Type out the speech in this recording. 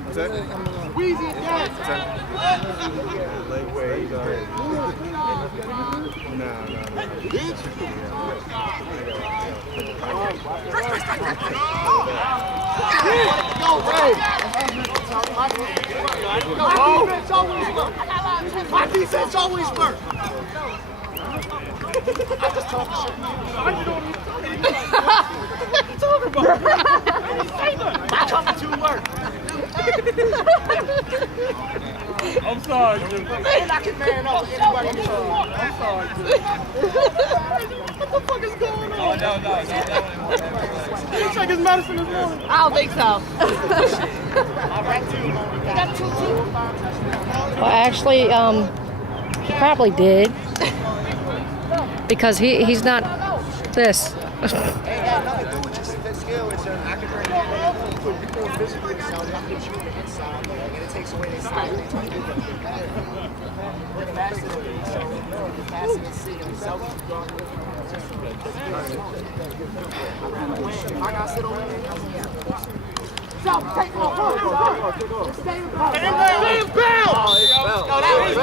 What's that? Wheezy again. Leg way, No. My defense always works. I just talk shit. I don't even talk about it. My talking to work. I'm sorry, dude. And I can man up with anybody in the room. I'm sorry, dude. What the fuck is going on? No. You check his medicine this morning? I don't think so. Well, actually, he probably did. Because he's not this. Ain't got nothing to do with just the skill. It's I can bring it physically sound. I can shoot the inside, and it takes away their style. They try to do it. We're faster than me, so we're faster than C. I got to sit over there. Stop, take off. Stay in bounds. Stay in bounds. No, that was